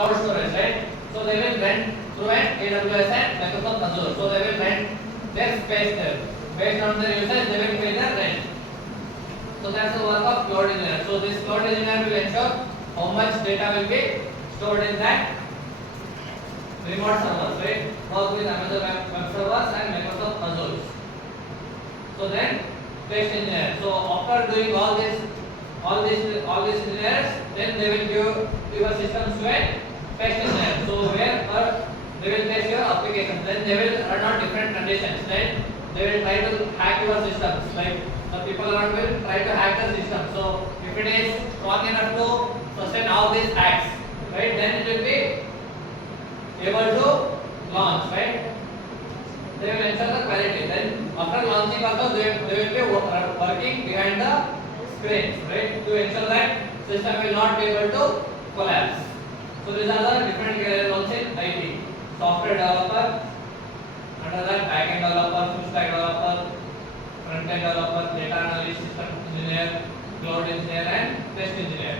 cloud storage, right? So they will rent through an AWS and Microsoft Azure. So they will rent their space there. Based on their usage, they will pay their rent. So that's the work of cloud engineer. So this cloud engineer will ensure how much data will be stored in that remote servers, right? Work with Amazon Web Servers and Microsoft Azure. So then test engineer. So after doing all these engineers, then they will give your systems to a test engineer. So where they will test your application. Then they will run on different conditions. Then they will try to hack your systems. Like the people around will try to hack the system. So if it is strong enough to sustain all these hacks, right? Then it will be able to launch, right? They will ensure the quality. Then after launching also they will be working behind the screens, right? To ensure that system will not be able to collapse. So these are the different career roles in IT. Software developer, under that backend developer, full stack developer, front end developer, data analyst, system engineer, cloud engineer and test engineer.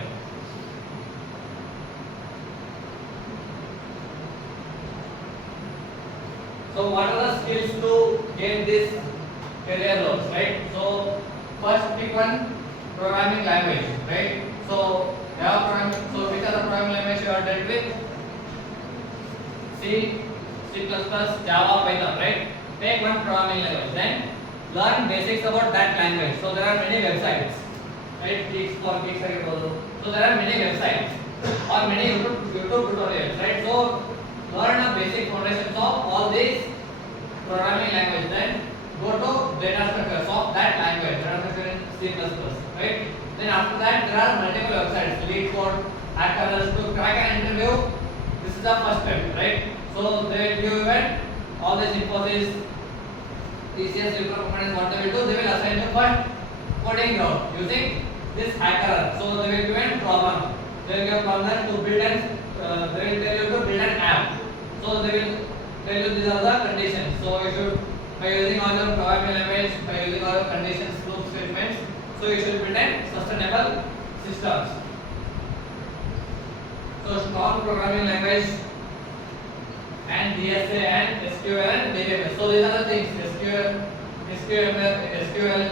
So what are the skills to gain this career roles, right? So first pick one programming language, right? So which are the programming language you are dealt with? C, C++, Java, Python, right? Take one programming language, then learn basics about that language. So there are many websites, right? Geeks for Geeks. So there are many websites or many YouTube tutorials, right? So learn the basic foundations of all these programming language. Then go to data structures of that language, data structure in C++, right? Then after that there are multiple websites, LeetCode, Hackers. To crack an interview, this is the first step, right? So they will give you all these Infosys, TCS, Wipro companies. What they will do, they will assign you first coding job using this hacker. So they will give a problem. They will give a problem to build an they will tell you to build an app. So they will tell you these are the conditions. So you should, by using all your programming language, by using all your conditions, loop statements, so you should build a sustainable systems. So strong programming language and DSA and SQL and DBMS. So these are the things: SQL,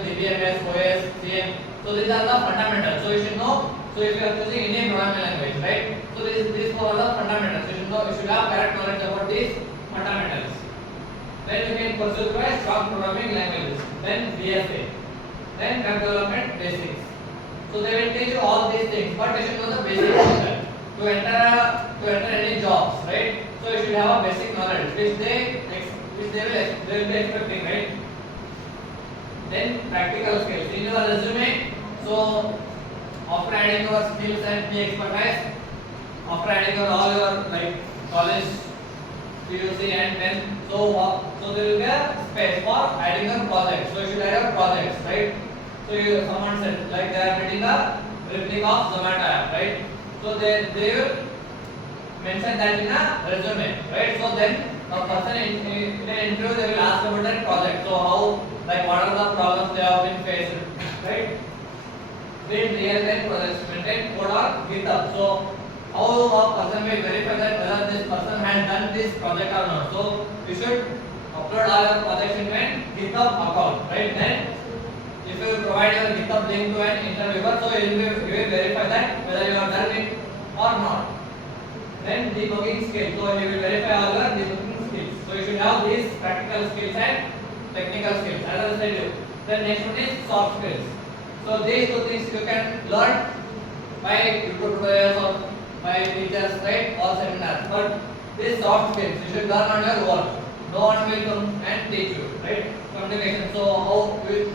DBMS, OS, CM. So these are the fundamentals. So you should know. So if you are using any programming language, right? So these four are the fundamentals. You should know. You should have correct knowledge about these fundamentals. Then you can pursue through a strong programming languages. Then DSA. Then web development basics. So they will teach you all these things, but you should know the basics of that. To enter any jobs, right? So you should have a basic knowledge, which they will be expecting, right? Then practical skills in your resume. So after adding your skills and the expertise, after adding your all your like college, PUC and then so there will be a space for adding your projects. So you should add your projects, right? So someone said like they are building a replica of Zomato app, right? So they will mention that in a resume, right? So then a person in an interview they will ask about that project. So how, like what are the problems they have been faced, right? Build real-time projects, maintain code or GitHub. So how a person will verify that whether this person has done this project or not. So you should upload all your projects into a GitHub account, right? Then if you provide your GitHub link to an interviewer, so you will verify that whether you have done it or not. Then debugging skills. So you will verify all your debugging skills. So you should have these practical skills and technical skills. As I said you. Then next one is soft skills. So these two things you can learn by YouTube tutorials or by teachers, right, or seminars. But these soft skills you should learn on your own. No one will come and teach you, right? Communication. So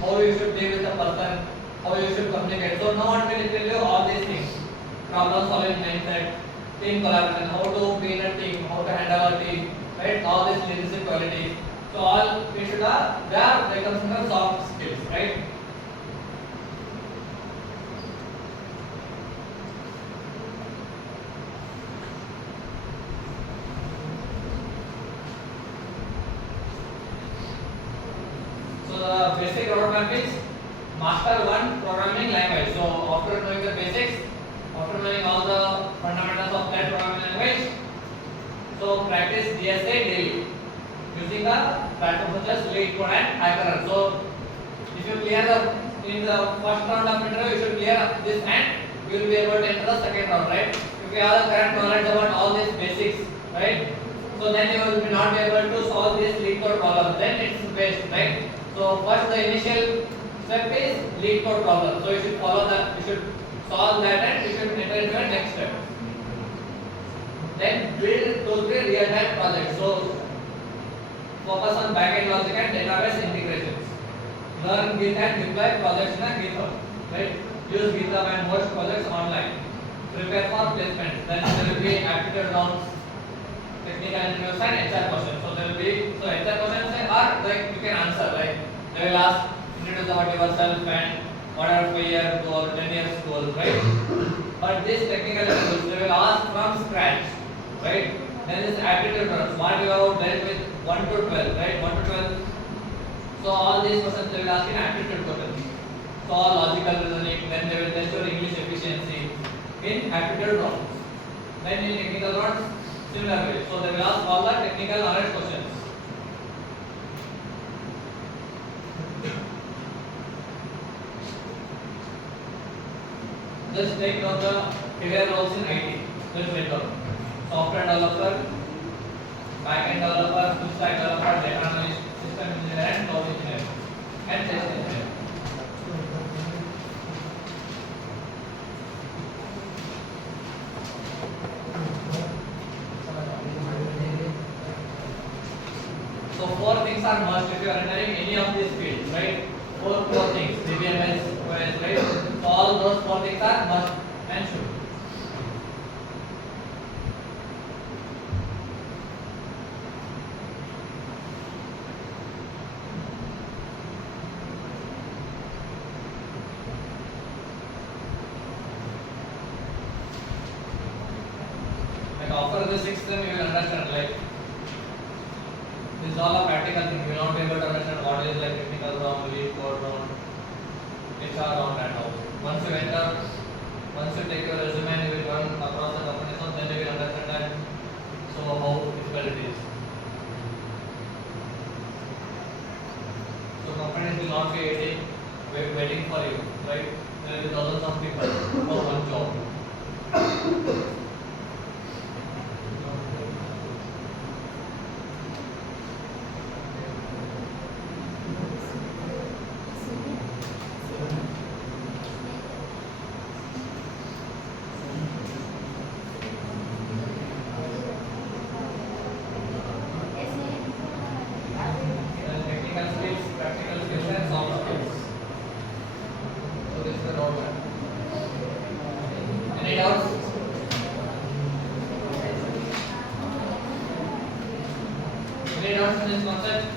how you should deal with a person, how you should communicate. So no one will tell you all these things. Problem solving mindset, team collaboration, how to be in a team, how to handle a team, right? All these leadership qualities. So all we should have, they come from soft skills, right? So the basic roadmap is master one programming language. So after knowing the basics, after knowing all the fundamentals of that programming language, practice DSA daily using a platform such as LeetCode and HackerRank. So if you clear in the first round of interview, you should clear this and you will be able to enter the second round, right? If you have the correct knowledge about all these basics, right? So then you will be not be able to solve this LeetCode problem. Then it's waste, right? So first the initial step is LeetCode problem. So you should follow that. You should solve that and you should enter into the next step. Then build totally real-time project. So focus on backend logic and database integrations. Learn Git and deploy projects in a GitHub. Right? Use GitHub and host projects online. Prepare for placement. Then there will be aptitude rounds, technical interviews and HR questions. So there will be HR questions are like you can answer. Like they will ask introduce about yourself and what are 5 year goal, 10 years goal, right? But this technical interviews they will ask from scratch, right? Then this aptitude rounds. What you have dealt with 1 to 12, right? 1 to 12. So all these questions they will ask in aptitude questions. So all logical reasoning. Then they will test your English efficiency in aptitude rounds. Then in technical rounds, similar way. So they will ask all the technical knowledge questions. Just take down the career roles in IT. Just write down. Software developer, backend developer, full stack developer, data analyst, system engineer, and cloud engineer, and test engineer. So 4 things are must if you are entering any of these fields, right? 4 things. DBMS, OS, right? So all those 4 things are must and should. Like after the 6th term, you will understand like this is all a practical thing. You will not be able to understand what is like technical round, LeetCode round, HR round and all. Once you enter, once you take your resume and you will run across the company, so then you will understand that so how difficult it is. So companies will not be waiting for you, right? There will be thousands of people for one job. Any doubts? Any doubts in this concept?